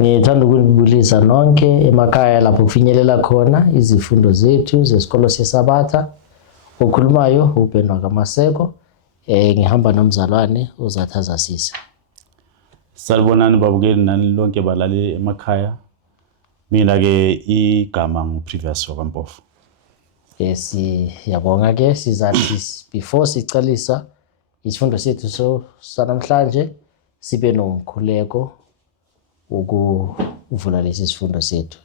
Ngithanda ukunibulisa nonke emakhaya lapho kufinyelela khona izifundo zethu zesikolo seSabatha. Okhulumayo uBenwa kaMaseko. Ngihamba nomzalwane uZathaza Sisa. Salibonani babukeli nani lonke balale emakhaya. Mina ke igama nguPrevious wakwaMpofu. Siyabonga ke sizathi before sicalisa isifundo sethu sanamhlanje sibe nomkhuleko ukuvula lesi sifundo sethu.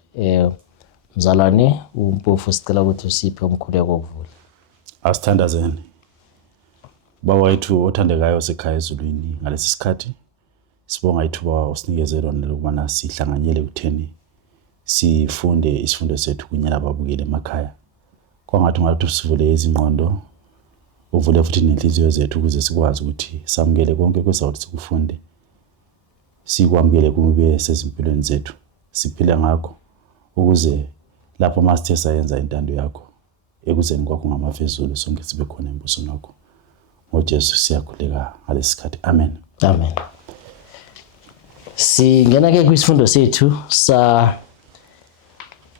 Mzalwane uMpofu sicela ukuthi usiphe umkhuleko wokuvula. Asithandazeni. Baba wethu othandekayo sekhaya ezulwini ngalesi sikhathi sibonga ithuba osinikeze lona lokubana sihlanganyele kutheni sifunde isifundo sethu kunye nababukeli emakhaya. Kwangathi ungathi sivule izingqondo uvule futhi nenhliziyo zethu ukuze sikwazi ukuthi samukele konke kwesawuthi sikufunde. Sikwamukele kube sezimpilweni zethu siphile ngakho ukuze lapho masithe sayenza intando yakho ekuzeni kwakho ngamafezulu sonke sibe khona embusweni wakho. ngoJesu siyakhuleka ngalesikhathi. Amen. Amen. Singena ke kwisifundo sethu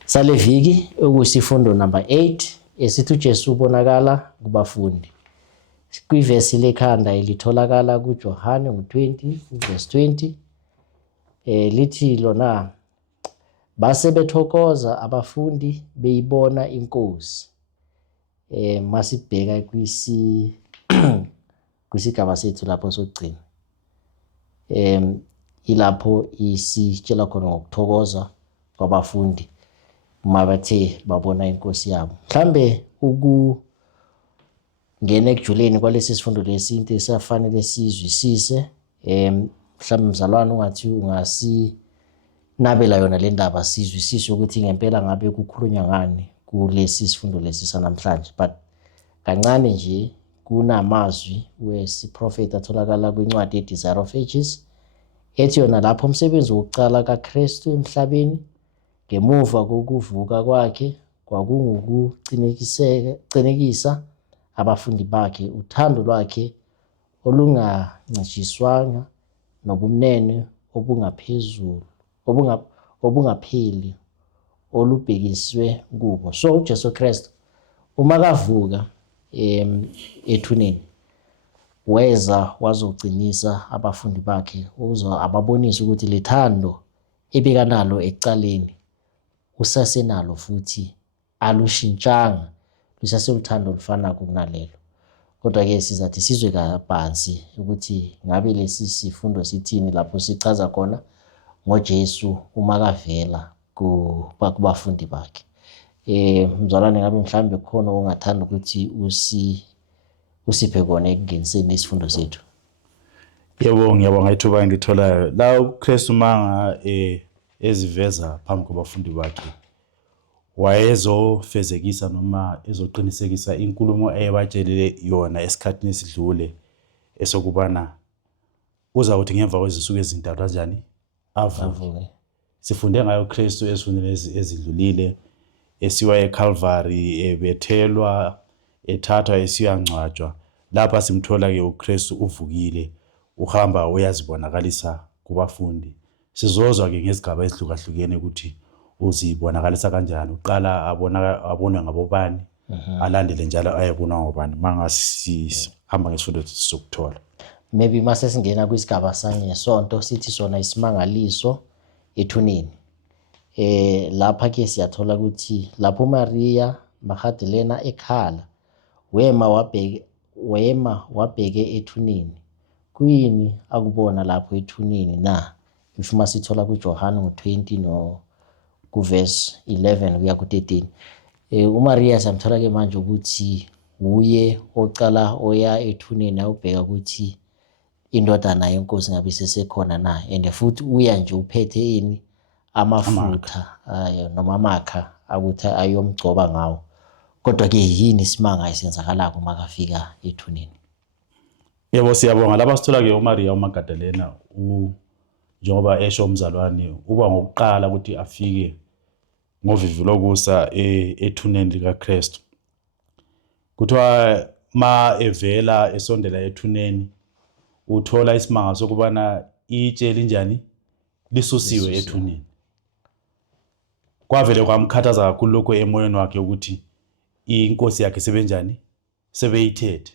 sale viki okuyisifundo number 8 esithi uJesu ubonakala kubafundi. Kwivesi lekhanda elitholakala kuJohane 20 verse 20 lithi lona base bethokoza abafundi beyibona inkosi. Masibheka kwisigaba sethu lapho sokugcina. Ilapho isitshela khona ngokuthokoza kwabafundi uma bathe babona inkosi yabo. Mhlambe ngene ekujuleni kwalesi sifundo lesi into esafanele sizwisise. Mhlambe mzalwane ungathi ungasinabela yona le ndaba sizwisise ukuthi ngempela ngabe kukhulunywa ngani kulesi sifundo lesi sanamhlanje. But kancane nje kunamazwi wesiprofeti atholakala kwincwadi yeDesire of Ages ethi yona lapho umsebenzi wokucala kaKristu emhlabeni ngemuva kokuvuka kwakhe kwakungukucinekisa abafundi bakhe uthando lwakhe olungancishiswanga nobumnene obungaphezulu obungapheli olubhekiswe kubo. So uJesu Kristu uma kavuka ethuneni weza wazogcinisa abafundi bakhe ababonisa ukuthi lethando ebekanalo ecaleni usasenalo futhi alushintshanga, lusaseluthando lufana kunalelo. Kodwa ke sizathi sizwe kabanzi ukuthi ngabe lesi sifundo sithini lapho sichaza khona ngoJesu uma kavela kubafundi bakhe. Mzalwane ngabe mhlambe khona ongathanda ukuthi usiphe kona ekungeniseni isifundo sethu. Yebo, ngiyabonga ithuba engitholayo. La uKristu manga eziveza phambi kwabafundi bakhe wayezofezekisa noma ezoqinisekisa inkulumo eyebatshelile yona esikhathini esidlule esokubana uzawuthi ngemva kwezinsuku ezintathu kanjani avuke. Sifunde ngayo uKristu esifundweni ezidlulile esiwa eCalvary ebethelwa ethathwa esiyangcwatshwa. Lapha simthola ke uKristu uvukile uhamba uyazibonakalisa kubafundi. Sizozwa ke ngezigaba ezihlukahlukene ukuthi uzibonakalisa kanjani, uqala abonwe ngabobani alandele njalo ayebonwa ngobani mangasihamba ngesifundo sokuthola. Maybe mase singena kwisigaba sangesonto sithi sona isimangaliso ethuneni. Lapha ke siyathola ukuthi lapho Maria Magdalena ekhala wema wabheke ethuneni. Kuyini akubona lapho ethuneni na? If masithola kuJohane 20 no kuverse 11 kuya ku13. uMaria samthola ke manje ukuthi uye ocala oya ethuneni ayobheka ukuthi indodana yenkosi ngabe sesekhona na, and futhi uya nje uphethe ini amafutha noma amakha ukuthi ayomgcoba ngawo. Kodwa ke yini isimanga esenzakalako uma kafika ethuneni? Yebo, siyabonga lapha sithola ke uMaria uMagdalena njengoba esho umzalwane uba ngokuqala ukuthi afike ngovivi lokusa ethuneni likaKristu. Kuthiwa ma evela esondela ethuneni uthola isimanga sokubana itshe linjani lisusiwe ethuneni. Kwavele kwamkhathaza kakhulu lokho emoyeni wakhe ukuthi inkosi yakhe sebenjani sebeyithethe.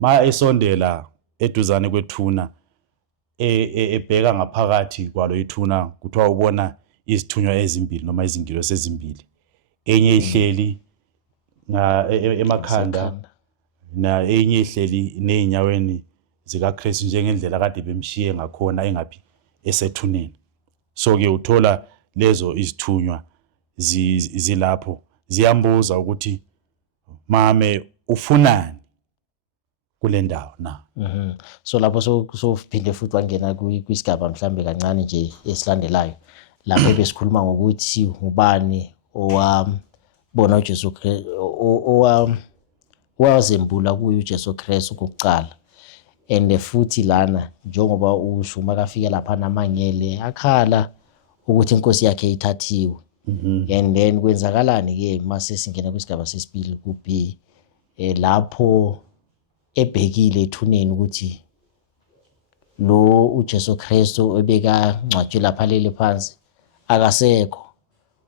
Ma esondela eduzane kwethuna ebheka ngaphakathi kwalo ithuna kuthiwa ubona izithunywa ezimbili noma izingilosi ezimbili. Enye ihleli emakhanda na enye ihleli nezinyaweni zikaKristu njengendlela kade bemshiye ngakhona engaphi esethuneni. So ke uthola lezo izithunywa zilapho ziyambuza ukuthi mame ufunani kule ndawo na. So lapho sophinde futhi wangena kwisigaba mhlambe kancane nje esilandelayo lapho besikhuluma ngokuthi ubani owabona uJesu Kristu owazembula kuye uJesu Kristu kokucala. And futhi lana njengoba usho makafika lapha namangele akhala ukuthi inkosi yakhe ithathiwe. And then kwenzakalani ke mase singena kwisigaba sesibili ku-B lapho ebhekile ethuneni ukuthi lo uJesu Kristu ebeka ngcwatshwe lapha lele phansi akasekho.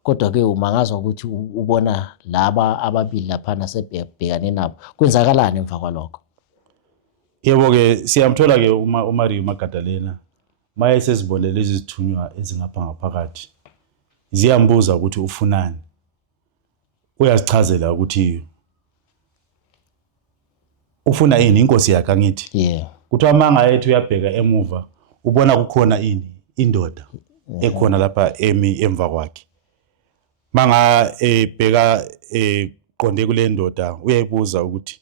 Kodwa ke umangazwa ukuthi ubona laba ababili lapha nasebhekane nabo. Kwenzakalani emva kwalokho? Yebo ke siyamthola ke uMaria Magdalena maye sezibole lezi zithunywa ezingapha ngaphakathi. Ziyambuza ukuthi ufunani. Uyazichazela ukuthi ufuna ini inkosi yakhe angithi. Kuthiwa manga yethu uyabheka emuva ubona kukhona ini indoda ekhona lapha emva kwakhe. Manga ebheka qonde kule ndoda uyayibuza ukuthi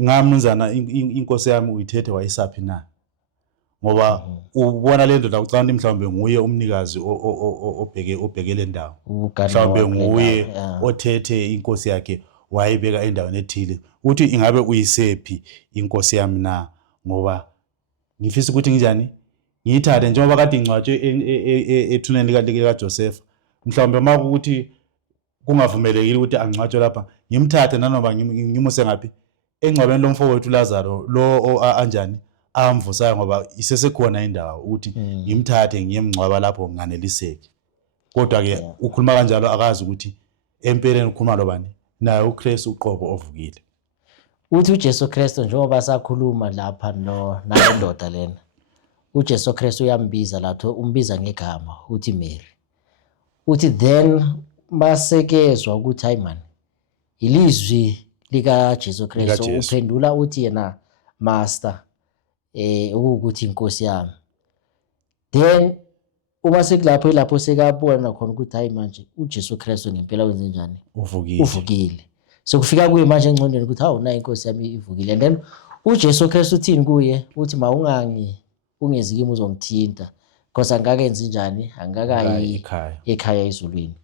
ngamnumzana inkosi yami uyithethe wayisaphi na. Ngoba ubona le ndoda ucanda mhlawumbe nguye umnikazi obheke le ndawo. Mhlawumbe nguye othethe inkosi yakhe wayibeka endaweni ethile. Uthi ingabe uyisephi inkosi yami na ngoba ngifisa ukuthi njani ngiyithathe njengoba kade ingcwatshwe ethuneni lika Joseph. Mhlawumbe makuthi kungavumelekile ukuthi angcwatshwe lapha ngimthathe nanoba ngimuse ngaphi engcwabeni lomfowethu Lazaro lo anjani amvusayo ngoba isesekhona indawo ukuthi ngimthathe ngiyemngcwaba lapho nganeliseke. Kodwa ke ukhuluma kanjalo akazi ukuthi empeleni ukhuluma lobani naye uKristu uqobo ovukile. Uthi uJesu Kristu njengoba sakhuluma lapha nalendoda lena. uJesu Kristu uyambiza lapho umbiza ngegama uthi Mary. Uthi then masekezwa ukuthi hayi man ilizwi lika Jesu Kristu uphendula uthi yena master ukuthi inkosi yami. Then uma sekulapho ilapho sekabona khona ukuthi hayi manje uJesu Kristu ngempela wenze njani uvukile. Sekufika kuye manje engcondweni ukuthi hawu na inkosi yami ivukile. And then uJesu Kristu uthini kuye uthi ungezikimi uzongithinta because angakenzi njani angakayi ekhaya ezulwini.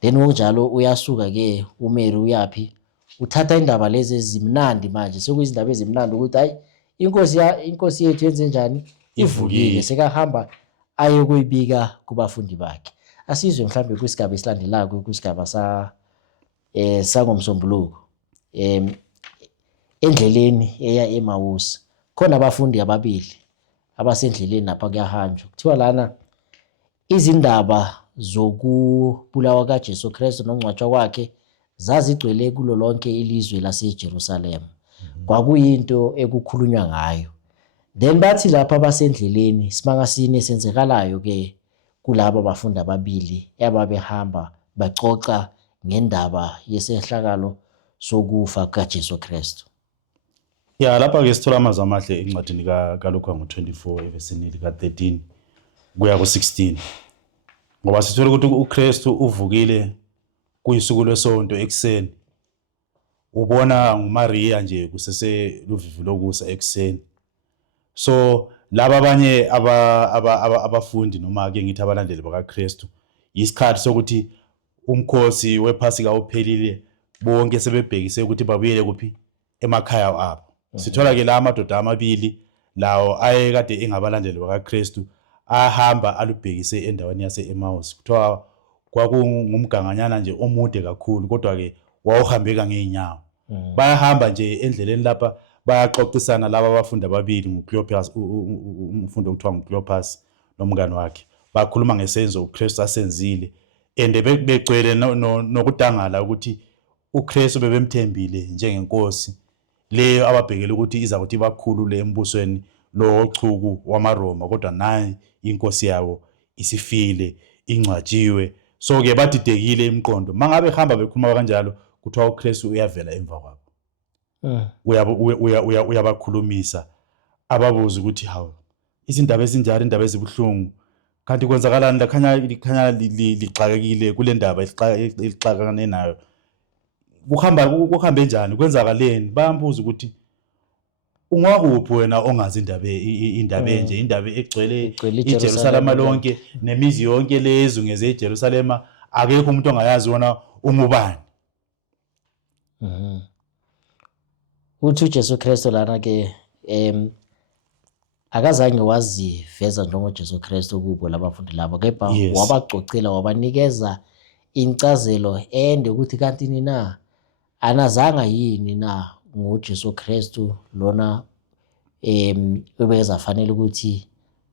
Then unjalo uyasuka ke uMary uyapi uthatha indaba lezi ezimnandi manje sekuyizindaba ezimnandi ukuthi hayi inkosi yethu yenze njani ivukile. Sekahamba aye kuyibika kubafundi bakhe. Asizwe mhlambe kwisigaba esilandelayo kwisigaba sangomsombuluko endleleni eya eMawusi khona abafundi ababili abasendleleni lapha kuyahanjwa. Kuthiwa lana izindaba zokubulawa kaJesu Kristu nongcwatshwa kwakhe zazigcwele kulo lonke ilizwe laseJerusalem. Kwakuyinto ekukhulunywa ngayo. Then bathi lapha abasendleleni simanga sine senzekalayo ke kulabo abafundi ababili ababehamba baxoxa ngendaba yesehlakalo sokufa kaJesu Kristu. Lapha ke sithola amazwi amahle encwadini kaLuka ngo-24 evesini lika-13 kuya ku-16. Ngoba sithola ukuthi uKristu uvukile kuyisuku lwesonto ekuseni. Ubona nguMaria nje kusese luvivi lokusa ekuseni. So laba abanye abafundi noma ke ngithi abalandeli bakaKristu isikhathi sokuthi umkhosi wePhasika uphelile bonke sebebhekise ukuthi babuyele kuphi emakhaya abo. Sithola ke la amadoda amabili lawo ayekade engabalandeli bakaKristu ahamba alubhekise endaweni yase-Emmaus. Kuthiwa kwakungumganganyana nje omude kakhulu kodwa ke wawuhambeka ngeenyawo. Bayahamba nje endleleni lapha bayaxoxisana laba abafundi ababili nguCleopas umfundi okuthiwa nguCleopas nomngane wakhe. bakhuluma ngesenzo uKristu asenzile and begcwele nokudangala ukuthi uKristu bebemthembile njengenkosi leyo ababhekele ukuthi iza kuthi bakhulule embusweni lo ochuku wamaRoma, kodwa nayi inkosi yabo isifile, ingcwatshiwe. So ke badidekile imiqondo. Mangabe hamba bekhuluma kanjalo kuthiwa uKristu uyavela emva kwabo. Uyabakhulumisa ababuza ukuthi hawu izindaba ezinjalo, indaba ezibuhlungu, kanti kwenzakalani likhanya lixakekile kule ndaba elixakane nayo, kuhambe njani, kwenzakaleni? Bayambuza ukuthi ungakuphi wena ongazi indaba enje, indaba egcwele iJerusalema lonke nemizi yonke lezungeze iJerusalema, akekho umuntu ongayazi wona ungubani. Uthi uJesu Kristu lana ke akazange waziveza njengoJesu Kristu kubo labafundi labo, kepha wabacocela, wabanikeza incazelo ende ukuthi kanti nina anazanga yini na ngoJesu Kristu lona ebezafanele ukuthi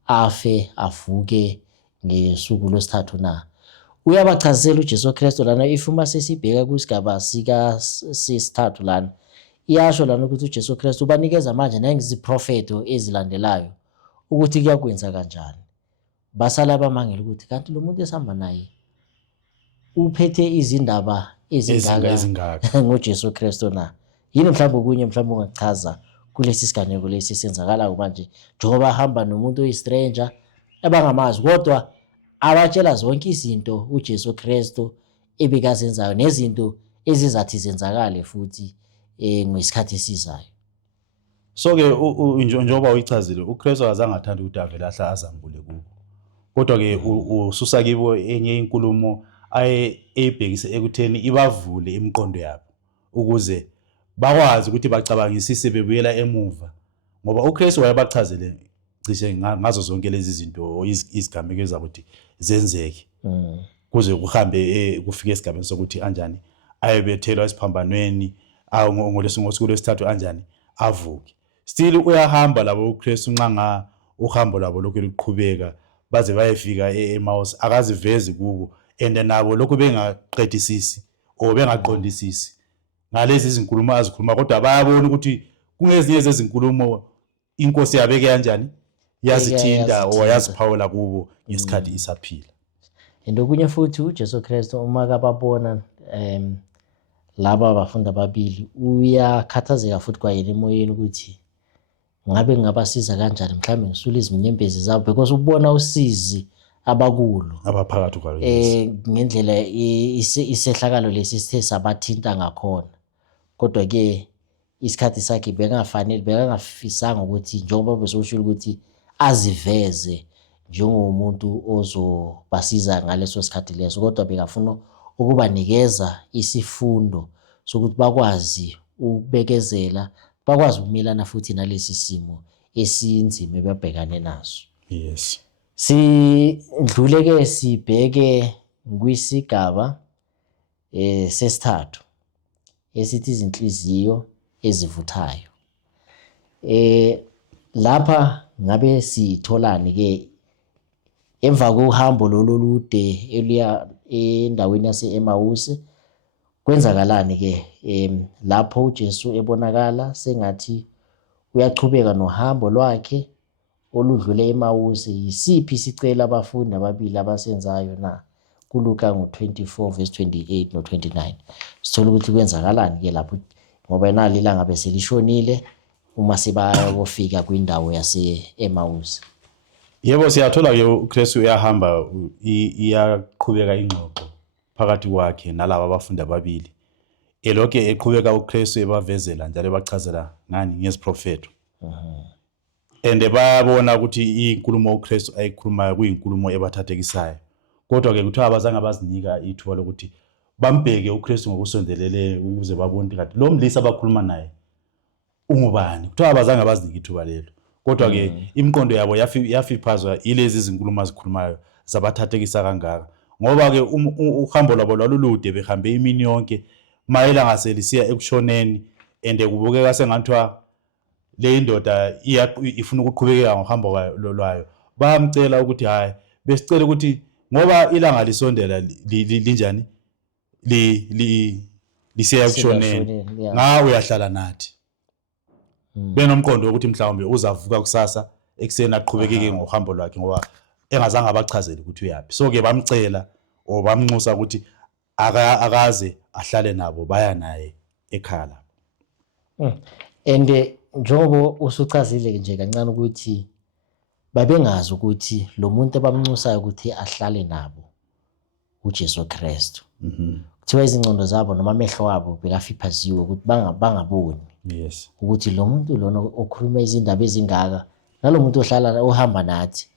afe avuke ngesuku lwesithathu na. Uyabachazela uJesu Kristu lana, if uma sesibheka kusigaba sesithathu lana, iyasho lana ukuthi uJesu Kristu ubanikeza manje nangeziprofeto ezilandelayo ukuthi kuyakwenza kanjani. Basala bamangela ukuthi kanti lo muntu esihamba naye uphethe izindaba ezingaka ngoJesu Kristu na. Yini mhlawumbe okunye mhlawumbe ungachaza kulesi siganeko lesi senzakalayo manje, njengoba ahamba nomuntu oyistranger abangamazi kodwa abatshela zonke izinto uJesu Kristu ebekazenzayo nezinto ezizathi zenzakale futhi ngesikhathi esizayo. So ke njengoba uyichazile, uKristu akazange athanda ukuthi avele azambule kubo, kodwa ke ususa kibo enye inkulumo ayebhekise ekutheni ibavule imiqondo yabo ukuze bakwazi ukuthi bacabangisise bebuyela emuva, ngoba uKristu wayebachazele cishe ngazo zonke lezi zinto izigameko ezakuthi zenzeke kuze kuhambe kufike esigabeni sokuthi anjani ayebethelwa esiphambanweni ngosuku lwesithathu anjani avuke. Still uyahamba labo uKristu nxa uhambo labo lokhu liqhubeka baze bayefika eMaus, akazivezi kubo and nabo lokhu bengaqedisisi or bengaqondisisi ngalezi izinkulumo azikhuluma, kodwa bayabona ukuthi kungezinye zezinkulumo inkosi yabeke kanjani yazithinta or yaziphawula kubo ngesikhathi isaphila. Okunye futhi uJesu Kristu uma kababona laba abafundi ababili uyakhathazeka futhi kwayena emoyeni ukuthi ngabe ngabasiza kanjani mhlawumbe ngisule izinyembezi zabo, because ubona usizi abakulo abaphakathi kwayo ngendlela isehlakalo lesi sithe sabathinta ngakhona. Kodwa ke isikhathi sakhe bekangafisanga ukuthi njengoba besoshilo ukuthi aziveze njengomuntu ozobasiza ngaleso sikhathi leso, kodwa bekafuna ukubanikeza isifundo sokuthi bakwazi ukubekezela, bakwazi ukumelana futhi nalesi simo esinzima ebabhekane naso. Yes. Sidlule ke sibheke kwisigaba sesithathu esithi izinhliziyo ezivuthayo. Lapha ngabe sitholani ke emva kohambo lolude eliya endaweni yase-Emmaus, kwenzakalani ke lapho uJesu ebonakala sengathi uyachubeka nohambo lwakhe oludlule eMaus? Yisiphi isicelo abafundi ababili abasenzayo na kuLuka 24 verse 28 no29? Sithola ukuthi kwenzakalani ke lapho, ngoba nali ilanga bese lishonile uma sebayofika kwindawo yase-Emmaus. Yebo, siyathola ke uKristu uyahamba iyaqhubeka ingxoxo phakathi kwakhe nalabo abafundi ababili. Elokhe eqhubeka uKristu ebavezela njalo ebachazela ngani ngeziprofeto. And bayabona ukuthi inkulumo uKristu ayikhulumayo kuyinkulumo ebathathekisayo, kodwa ke kuthiwa abazange bazinika ithuba lokuthi bambheke uKristu ngokusondelele ukuze babone kanti lo mlisa abakhuluma naye ungubani. Kuthiwa abazange bazinika ithuba lelo, kodwa ke imiqondo yabo yafiphazwa ilezi izinkulumo azikhulumayo zabathathekisa kangaka, ngoba ke uhambo lwabo lwalulude, behambe imini yonke mayelanga selisiya ekushoneni, and kubukeka sengathiwa le indoda ifuna ukuqhubekela ngohambo lwayo. Bayamcela ukuthi hayi besicela ukuthi ngoba ilanga lisondela linjani lisiya ekushoneni ngawe uyahlala nathi benomqondo ukuthi mhlawumbe uzavuka kusasa ekseni aqhubekeke ngohambo lwakhe ngoba engazange abachazele ukuthi uyapi. So ke bamcela o bamnxusa ukuthi akaze ahlale nabo baya naye ekhaya. And njengoba usuchazile nje kancane ukuthi babengazi ukuthi lo muntu abamnxusayo ukuthi ahlale nabo uJesu Kristu. Kuthiwa izingcondo zabo noma amehlo wabo bekafiphaziwe ukuthi bangaboni. Yes. Ukuthi lo muntu lona okhuluma izindaba ezingaka nalomuntu ohlala ohamba nathi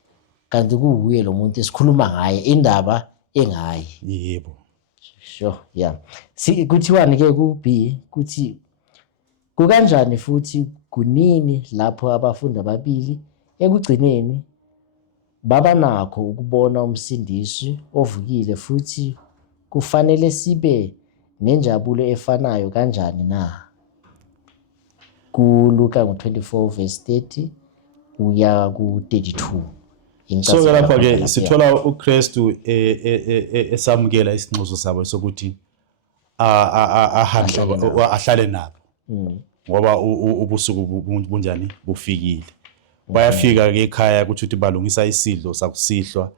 kanti kuwuye lo muntu esikhuluma ngaye indaba engayi. Yebo. Sure, yeah. Kuthiwani ke ku B kuthi kukanjani futhi kunini lapho abafundi ababili ekugcineni baba nakho ukubona umsindisi ovukile futhi kufanele sibe nenjabulo efanayo kanjani na? Ku-Luka 24 verse 30 uya ku-32. So lapha ke sithola uKristu esamukela isinxuso sabo sokuthi ahlale nabo ngoba ubusuku bunjani bufikile. Bayafika ke ekhaya ukuthi uthi balungisa isidlo sakusihlwa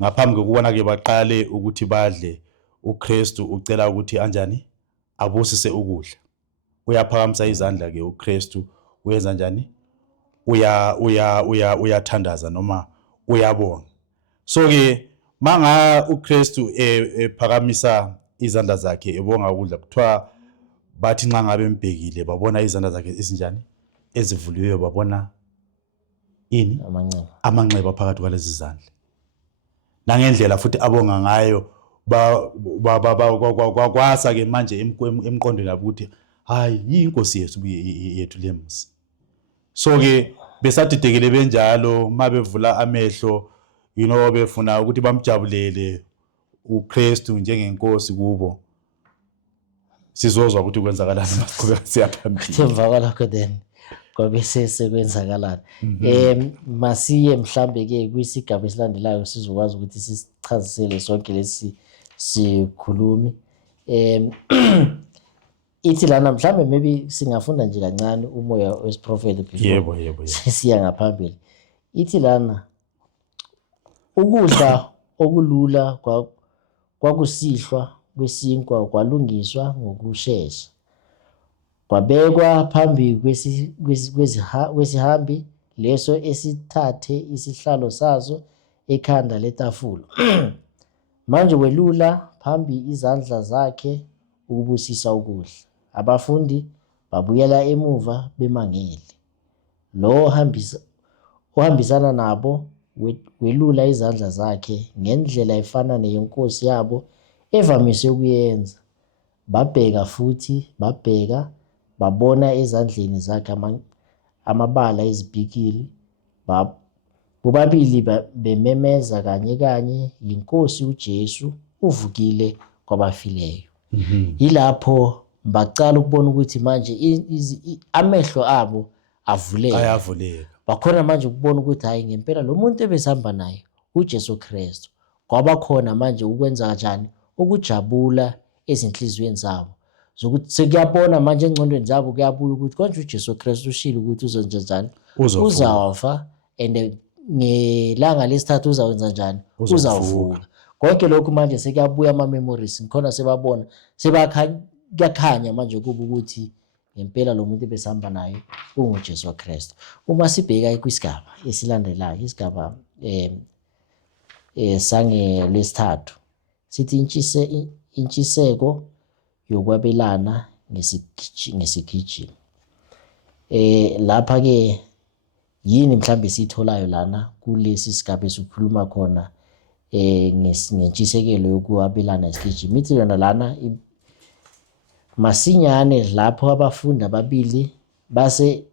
ngaphambi kokubona ke baqale ukuthi badle. uKristu ucela ukuthi anjani abusise ukudla. Uyaphakamisa izandla ke uKristu uyenza njani uyathandaza noma uyabonga. So ke manga uKristu ephakamisa izandla zakhe ebonga ukudla kuthiwa bathi nxa ngabe mbhekile babona izandla zakhe ezinjani ezivuliweyo babona ini amanxeba phakathi kwalezi izandla. Nangendlela futhi abonga ngayo kwasa ke manje emqondweni lapho ukuthi hayi inkosi yethu lemzi. So ke besadidekile benjalo mabevula amehlo befuna ukuthi bamjabulele uKristu njengenkosi kubo. Sizozwa ukuthi kwenzakalani masiqhubeka siyaphambili. Themvakala then kwabe sekwenzakalani. Masiye mhlambe ke kwisigaba esilandelayo sizokwazi ukuthi sichazisele sonke lesi sikhulumi. Ithi lana mhlambe maybe singafunda nje kancane umoya wesiprofeti before. Yebo. Siya ngaphambili. Ithi lana ukudla okulula kwakusihlwa kwesinkwa kwalungiswa ngokusheshsha. Kwabekwa phambi kwesihambi leso esithathe isihlalo saso ekhanda letafula. Manje welula phambi izandla zakhe ukubusisa ukudla. Abafundi babuyela emuva bemangele. Lo ohambisana nabo welula izandla zakhe ngendlela efana neyenkosi yabo evamise ukuyenza. Babheka futhi babona ezandleni zakhe amabala ezibhikili. Bobabili bememeza kanye yinkosi uJesu uvukile kwabafileyo. Yilapho bacala ukubona ukuthi manje amehlo abo ayavuleka. Bakhona manje ukubona ukuthi hayi ngempela lo muntu ebesihamba naye uJesu Kristu. Kwaba khona manje ukwenza kanjani ukujabula ezinhlizweni zabo. Zokuthi sekuyabona manje engcondweni zabo kuyabuya ukuthi konje uJesu Kristu ushilo ukuthi uzonje njani uzafa and ngelanga lesithathu uzawenza njani uzavuka. Konke lokhu manje sekuyabuya ama memories ngikhona sebabona kuyakhanya manje kuba ukuthi ngempela lo muntu ebesihamba naye unguJesu Kristu. Uma sibheka kwisigaba esilandelayo isigaba sange lesithathu sithi intshiseko yokwabelana ngesigijimi. Lapha ke yini mhlambe sitholayo lana kulesi sigaba esikhuluma khona ngentshisekelo yokwabelana ngesigijimi. Ithi yona lana masinyane lapho abafundi ababili base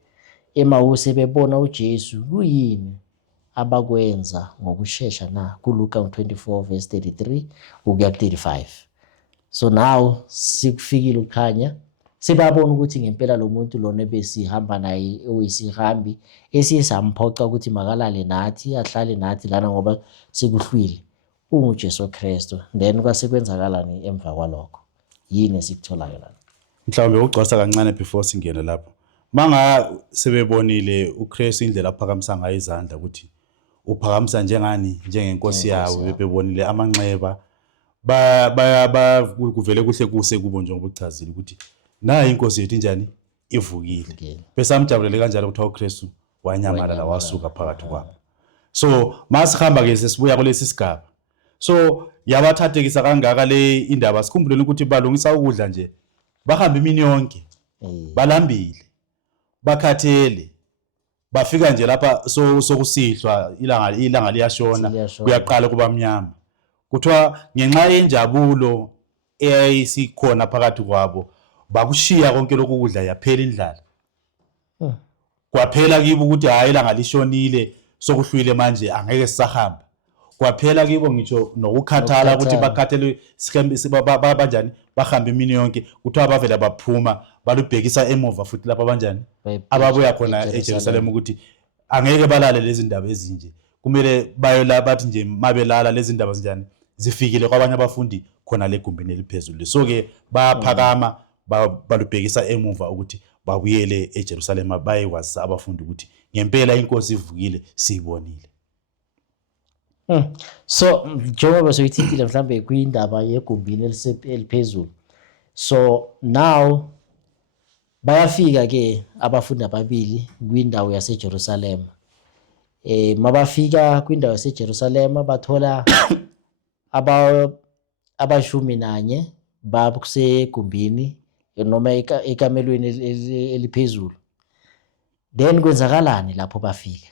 Emawuse bebona uJesu kuyini abakwenza ngokusheshsha na kuLuka 24 verse 33 ukuya 35. So now sikufikile ukukhanya sebabona ukuthi ngempela lo muntu lona besihamba naye oyisihambi esisamphoqa ukuthi makalale nathi ahlale nathi lana ngoba sekuhlwile unguJesu Kristu. Then kwasekwenzakalani emva kwalokho? Yini esikutholayo lana? Mhlawumbe ugcwasa kancane before singene lapho. Manga sebebonile uKristu indlela aphakamisa ngayo izandla ukuthi uphakamisa njengani njengenkosi yawo, bebonile amanxeba kuvele kuhle kuse kubo njengoba uchazile ukuthi nayi inkosi yethu injani ivukile. Bese amjabulele kanjalo ukuthi uKristu wanyamalala wasuka phakathi kwabo. So masihamba ke sesibuya kulesi sigaba. So yabathathekisa kangaka le indaba, sikhumbuleni ukuthi balungisa ukudla nje bahamba imini yonke balambile bakhathele bafika nje lapha sokusihlwa ilanga liyashona kuyaqala kuba mnyama. Kuthiwa ngenxa yenjabulo eyayisikhona phakathi kwabo bakushiya konke lokhu kudla yaphela indlala. Kwaphela kibo ukuthi hayi ilanga lishonile sokuhlwile manje angeke sisahamba. Kwaphela kibo ngitsho nokukhathala ukuthi bakhathele banjani bahamba imini yonke. Kuthiwa bavela baphuma balubhekisa emuva futhi lapha banjani ababuya khona eJerusalem ukuthi angeke balale lezi ndaba ezinje, kumele bayola bathi nje mabelala lezi ndaba zinjani zifikile kwabanye abafundi khona legumbini eliphezulu. So ke baphakama balubhekisa emuva ukuthi babuyele eJerusalem bayekwazisa abafundi ukuthi ngempela inkosi ivukile siyibonile. So njengoba soyithintile mhlambe kuyindaba yegumbini eliphezulu, so now bayafika ke abafundi ababili kwindawo yaseJerusalem. Mabafika kwindawo yaseJerusalem bathola abashumi nanye bakusegumbini noma ekamelweni eliphezulu. Then kwenzakalani lapho bafika?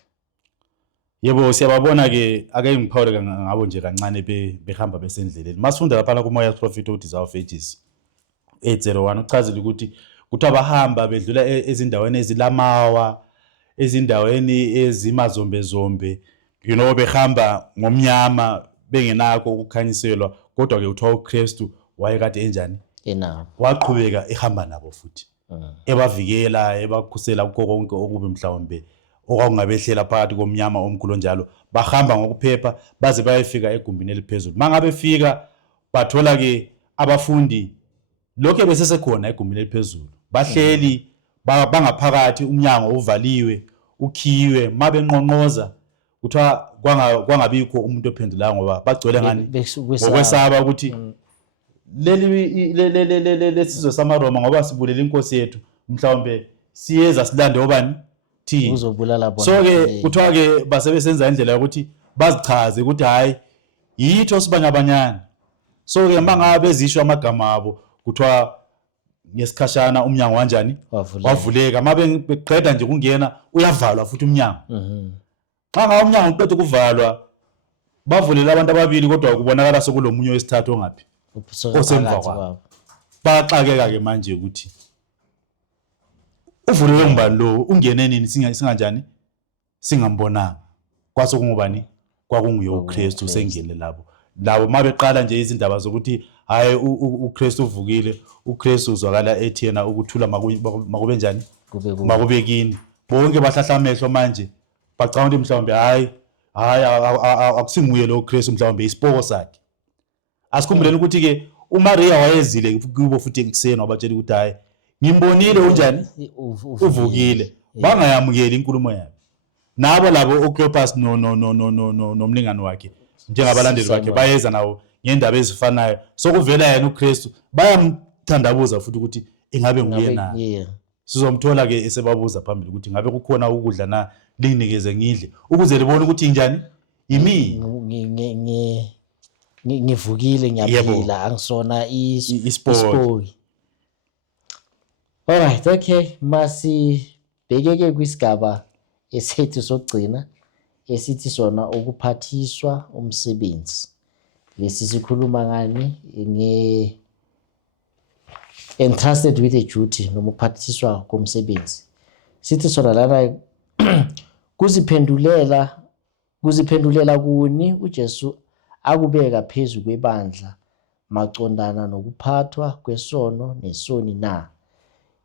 Yebo siyababona ke, ake ngiphawule ngabo nje kancane behamba besendleleni. Masifunda lapha kuMoya prophet uDesire of Ages 801 uchazile ukuthi abahamba bedlula ezindaweni ezilamawa, ezindaweni ezimazombe, behamba ngomnyama bengenakho ukukhanyiselwa, kodwa ke uthiwa uKristu wayekade enjani waqhubeka ehamba nabo futhi ebavikela ebakhusela kukho konke okubi mhlawumbe okwakungabehlela phakathi komnyama omkhulu njalo. Bahamba ngokuphepha baze bayefika egumbini eliphezulu. Mangabe fika bathola ke abafundi lokho besesekhona egumbini eliphezulu, bahleli bangaphakathi, umnyango uvaliwe ukhiwe. Mabenqonqoza kuthiwa kwangabikho umuntu ophendulayo ngoba bagcwele ngani ngokwesaba ukuthi lesizwe samaRoma ngoba sibulela inkosi yethu mhlawumbe siyeza silande obani thi uzobulala bona. So ke kuthiwa ke basebenza indlela yokuthi bazichaze ukuthi hayi yitho sibanyabanyana. So ke mangabe bezisho amagama abo kuthiwa ngesikhashana umnyango kanjani wavuleka. Mabe beqeda nje kungena uyavalwa futhi umnyango. Xa ngawo umnyango uqeda kuvalwa bavulela abantu ababili kodwa kubonakala sokulomunye wesithathu ongaphi osemva kwabo. Baxakeka ke manje ukuthi uvulele ngubani lo, ungene nini singanjani singambonanga. Kwasokungubani? Kwakunguye uKristu sengene labo mabeqala nje izindaba zokuthi hayi uKristu uvukile, uKristu uzwakala ethi yena ukuthula makube njani makube kini. Bonke bahlahla amehlo manje bacanga ukuthi mhlawumbe hayi akusinguye lo uKristu, mhlawumbe isipoko sakhe. Asikhumbuleni ukuthi ke uMaria wayezile kubo futhi ekuseni wabatshela ukuthi hayi ngimbonile unjani uvukile. Bangayamukeli inkulumo yakhe. Nabo labo uCleopas nomlingani wakhe njengabalandeli bakhe bayeza nawo ngendaba ezifanayo sokuvela yena uKristu, bayamthandabuza futhi ukuthi ingabe nguye na. Sizomthola ke esebabuza phambili ukuthi ngabe kukhona ukudla na linginikeze ngidle ukuze libone ukuthi injani yimi ngivukile ngiyaphila angisona ispoki. Alright, okay, masibhekeke kwisigaba esethu sokugcina esithi sona ukuphathiswa umsebenzi. Lesi sikhuluma ngani entrusted with a duty noma ukuphathiswa komsebenzi. Sithi sona lana kuziphendulela kuni uJesu akubeka phezu kwebandla macondana nokuphathwa kwesono nesoni na.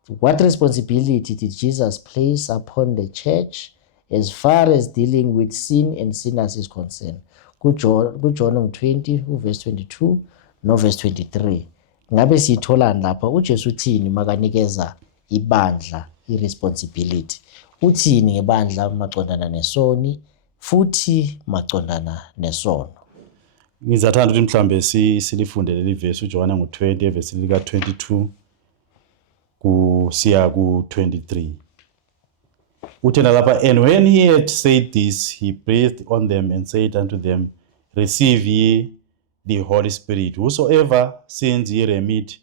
What responsibility did Jesus place upon the church as far as dealing with sin and sinners is concerned? KuJohn 20 verse 22 no verse 23. Ngabe sitholani lapha uJesu uthini makanikeza ibandla irresponsibility? Uthini ngebandla maqondana nesoni futhi maqondana nesono? Ngizathanda ukuthi mhlambe silifunde leli verse uJohn ngo-20 verse lika 22 kusiya ku-23. Uthena lapha, and when he had said this, he breathed on them and said unto them, receive ye the Holy Spirit. Whosoever sins ye remit,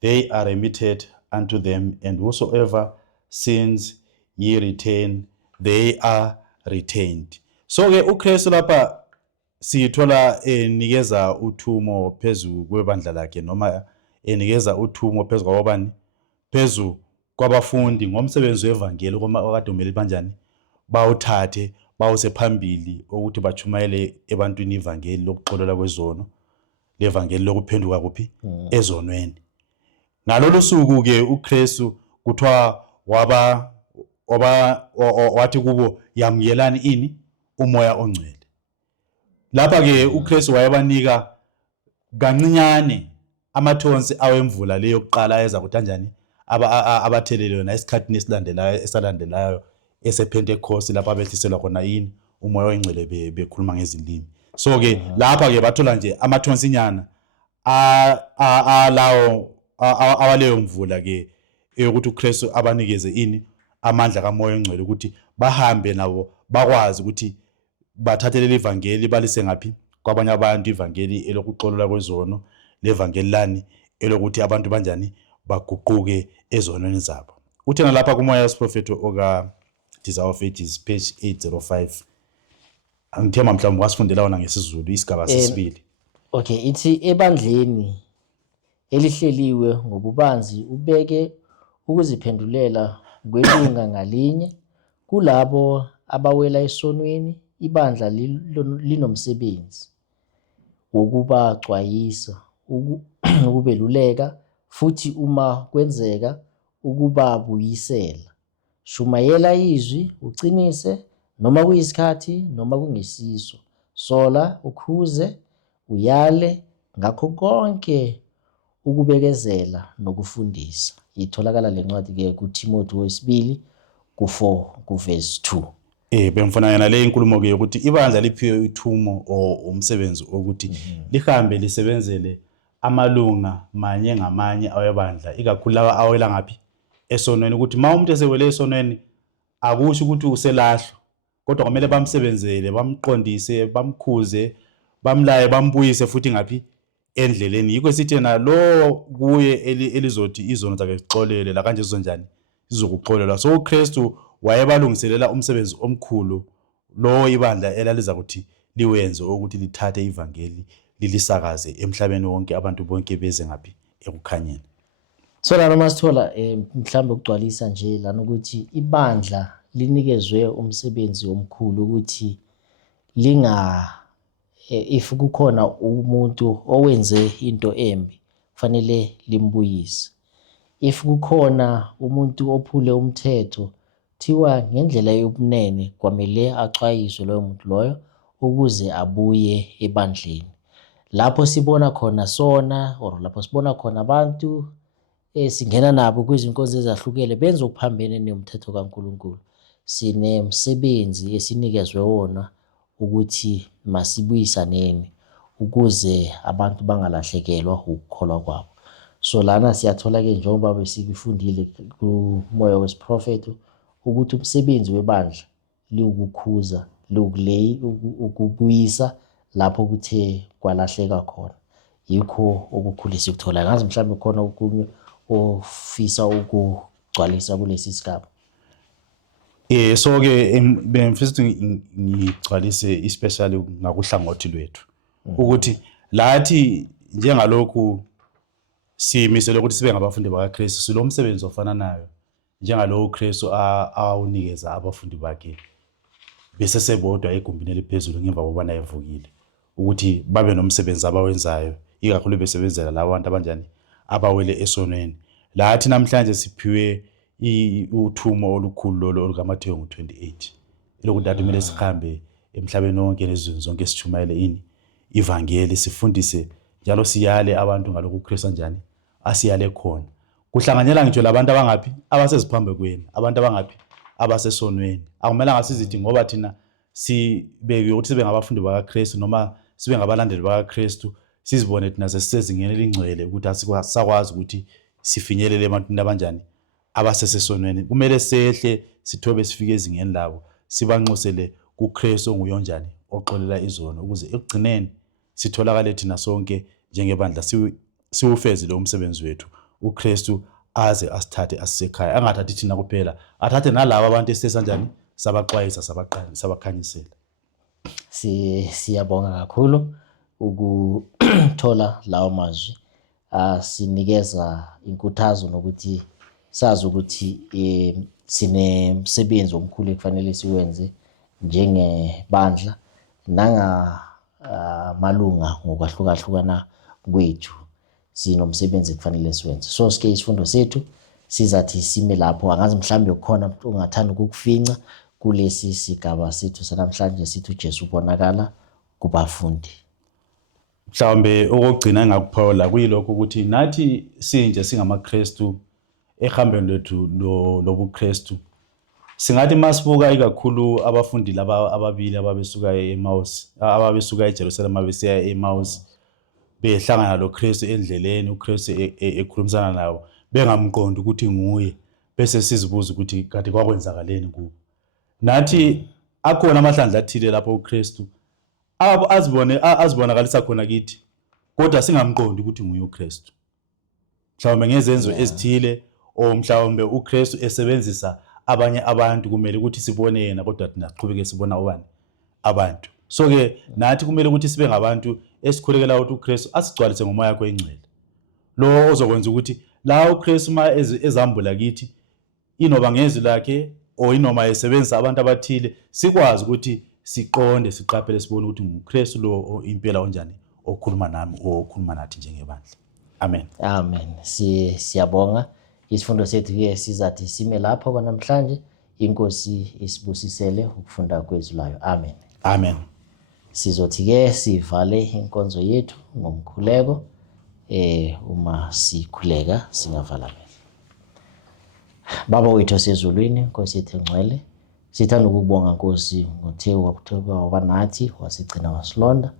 they are remitted unto them, and whosoever sins ye retain, they are retained. So-ke uKristu lapha sithola enikeza uthumo phezu kwebandla lakhe, noma enikeza uthumo phezu kwabani, phezu kwabafundi ngomsebenzi wevangeli okade umele banjani bawuthathe bawuse phambili ukuthi bachumayele ebantwini ivangeli lokuxolela kwezono, levangeli lokuphenduka kuphi ezonweni. Ngalolu suku ke uKristu kuthiwa wathi kubo yamuyelani ini umoya ongcwele. Lapha ke uKristu wayebanika kancinyane amathonsi awemvula leyo kuqala eza kuthi kanjani abathelele yona esikhathini esalandelayo esePentecost lapha behliselwa khona yini umoya oyingcwele bekhuluma ngezindimi. So ke lapha ke bathola nje amathonsinyana alawo awaleyo mvula ke ukuthi uKristu abanikeze ini amandla kamoya oyingcwele ukuthi bahambe nabo bakwazi ukuthi bathathe leli ivangeli balise ngaphi kwabanye abantu, ivangeli elokuxolela kwezono, levangeli lani elokuthi abantu banjani baguquke ezonweni zabo. Uthena lapha kumoya wesiprofethi oka Desire of Ages page 805. Angithemba mhlawumbe wasifundela wona ngesizulu isigaba sesibili. Okay, ithi ebandleni elihleliwe ngobubanzi ubeke ukuziphendulela kwelunga ngalinye kulabo abawela esonweni. Ibandla linomsebenzi wokubacwayisa, ukubeluleka futhi uma kwenzeka ukubabuyisela. Shumayela izwi, ucinise, noma kuyisikhathi noma kungesiso. Sola, ukhuze, uyale, ngakho konke ukubekezela nokufundisa. Itholakala lencwadi ke kuTimothy wesibili ku4 kuverse 2. Bemfuna yena le inkulumo ke ukuthi ibandla liphiwe ithumo umsebenzi ukuthi lihambe lisebenzele amalunga manye ngamanye awebandla, ikakhulu lawa awela ngaphi esonweni, ukuthi ma umuntu esewele esonweni akusho ukuthi uselahlo, kodwa kumele bamsebenzele, bamqondise, bamkhuze, bamlaye, bambuyise futhi ngaphi endleleni. Yikho sithi na lo kuye elizothi izono zakhe zixolele la kanje zizonjani zizokuxolelwa. So uKristu wayebalungiselela umsebenzi omkhulu lo ibandla elaliza ukuthi liwenze ukuthi lithathe ivangeli lilisakaze emhlabeni wonke, abantu bonke beze ngaphi ekukhanyeni. So lana masithola mhlambe ukugcwalisa nje lana ukuthi ibandla linikezwe umsebenzi omkhulu ukuthi if kukhona umuntu owenze into embi kufanele limbuyise. If kukhona umuntu ophule umthetho thiwa ngendlela yobunene kwamele axwayiswe loyo muntu loyo ukuze abuye ebandleni. Lapho sibona khona sona or lapho sibona khona abantu singena nabo kwizinkonzo ezahlukene benza okuphambene nomthetho kaNkuluNkulu. Sinemsebenzi esinikezwe wona ukuthi masibuyisaneni ukuze abantu bangalahlekelwa ukukholwa kwabo. So lana siyathola ke njengoba besikufundile kumoya wesiprofethi ukuthi umsebenzi webandla liwukukhuza, ukubuyisa lapho kuthe kwalahleka khona. Yikho okukhulisa ukuthola. Ngazi mhlawumbe khona okunye ofisa ukugcwalisa kulesi sigaba. So ke bengifisa ngigcwalise especially ngakuhlangothi lwethu ukuthi lathi njengalokhu simisele ukuthi sibe ngabafundi bakaKristu, silomsebenzi ofananayo njengalowo uKristu awunikeza abafundi bakhe besesebodwa egumbini eliphezulu ngemva kokubana evukile, ukuthi babe nomsebenzi abawenzayo, ikakhulu besebenzela labantu abanjani abawele esonweni. lathi namhlanje siphiwe uthumo olukhulu olukaMathewu ngo-28 elokuthi nathi kumele sihambe emhlabeni wonke nezizweni zonke sitshumayele ini ivangeli, sifundise njalo siyale abantu ngalokhu uKristu kanjani asiyale khona. Kuhlanganyela ngitsho labantu abangaphi abaseziphambe kweni, abantu abangaphi abasesonweni. Akumelanga sizithi ngoba thina sibeke ukuthi sibe ngabafundi bakaKristu noma sibe ngabalandeli bakaKristu sizibone thina sesisezingeni elingcwele ukuthi asisakwazi ukuthi sifinyelele ebantwini abanjani abasesesonweni. Kumele sehle sithobe sifike ezingeni labo, sibanxusele kuKristu onguye oxolela izono, ukuze ekugcineni sitholakale thina sonke njengebandla siwufeze lo umsebenzi wethu, uKristu aze asithathe asisekhaya, angathathi thina kuphela, athathe nalabo abantu esisesanjani sabaxwayisa sabakhanyisela. Siyabonga kakhulu ukuthola lawo mazwi asinikeza inkuthazo nokuthi sazi ukuthi sinemsebenzi omkhulu ekufanele siwenze njengebandla malunga ngokwahlukahlukana kwethu. Sinomsebenzi ekufanele siwenze. So sike isifundo sethu sizathi sime lapho. Angazi mhlambe ukhona ongathanda ukukufinca kulesi sigaba sethu sanamhlanje sithi uJesu ubonakala kubafundi. Mhlawumbe okugcina engakuphawula kuyilokho ukuthi nathi sinje singamaKristu ehambeni lethu lobuKristu, singathi masibuka ikakhulu abafundi laba ababili ababesuka eJerusalem abesiya eMaus behlangana loKristu endleleni, uKristu ekhulumisana nawo bengamqondi ukuthi nguye, bese sizibuza ukuthi kade kwakwenzakaleni kubo. Nathi akhona amahlandla athile lapho uKristu azibonakalisa khona kithi, kodwa singamqondi ukuthi nguye uKristu. Mhlawumbe ngezenzo ezithile mhlawumbe uKristu esebenzisa abanye abantu kumele ukuthi sibone yena, kodwa thina siqhubeke sibona ubani abantu. So ke nathi kumele ukuthi sibe ngabantu esikhulekela ukuthi uKristu asigcwalise ngomoya wakhe oyingcwele, lo ozokwenza ukuthi la uKristu ma ezambula kithi inoba ngezwi lakhe inoma esebenzisa abantu abathile, sikwazi ukuthi siqonde siqaphele sibone ukuthi nguKristu lo impela onjani okhuluma nami okhuluma nathi njengebandla. Amen. Amen. Siyabonga. Isifundo sethu ke sizathi sime lapho kwanamhlanje. Inkosi isibusisele ukufunda kwezwi layo. Amen. Amen. Sizothi ke sivale inkonzo yethu ngomkhuleko. Uma sikhuleka singavala. Baba wethu osezulwini, Nkosi yethu engcwele, sithanda ukubonga Nkosi ngothewu wakutheba nathi, wasigcina wasilonda,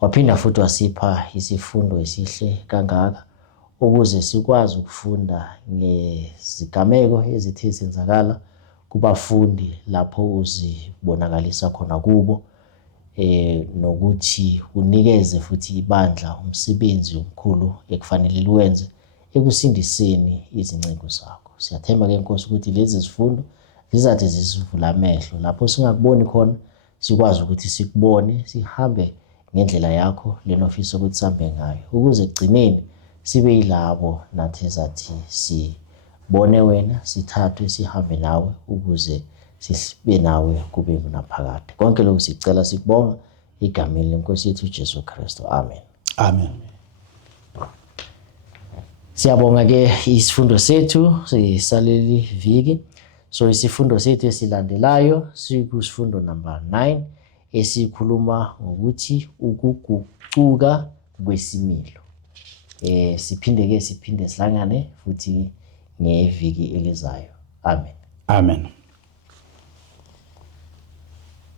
waphinda futhi wasipha isifundo esihle kangaka ukuze sikwazi ukufunda ngezigameko ezithe zenzakala kubafundi lapho uzibonakalisa khona kubo, nokuthi unikeze futhi ibandla umsebenzi omkhulu ekufanele liwenze ekusindiseni izincingo zakho. Siyathemba ke Nkosi ukuthi lezi zifundo zizathi zisivula amehlo lapho singakuboni khona, sikwazi ukuthi sikubone, sihambe ngendlela yakho lena ofisa ukuthi sihambe ngayo, ukuze egcineni sibe yilabo nathi ezathi sibone wena, sithathwe sihambe nawe ukuze sibe nawe kube kunaphakade. Konke lokhu sicela sikubonga igameni leNkosi yethu uJesu Kristu. Amen. Amen. Siyabonga ke isifundo sethu sisaleli viki. So isifundo sethu esilandelayo sikusifundo number 9 esikhuluma ngokuthi ukuguquka kwesimilo. Siphinde sihlangane futhi ngeviki elizayo. Amen. Amen.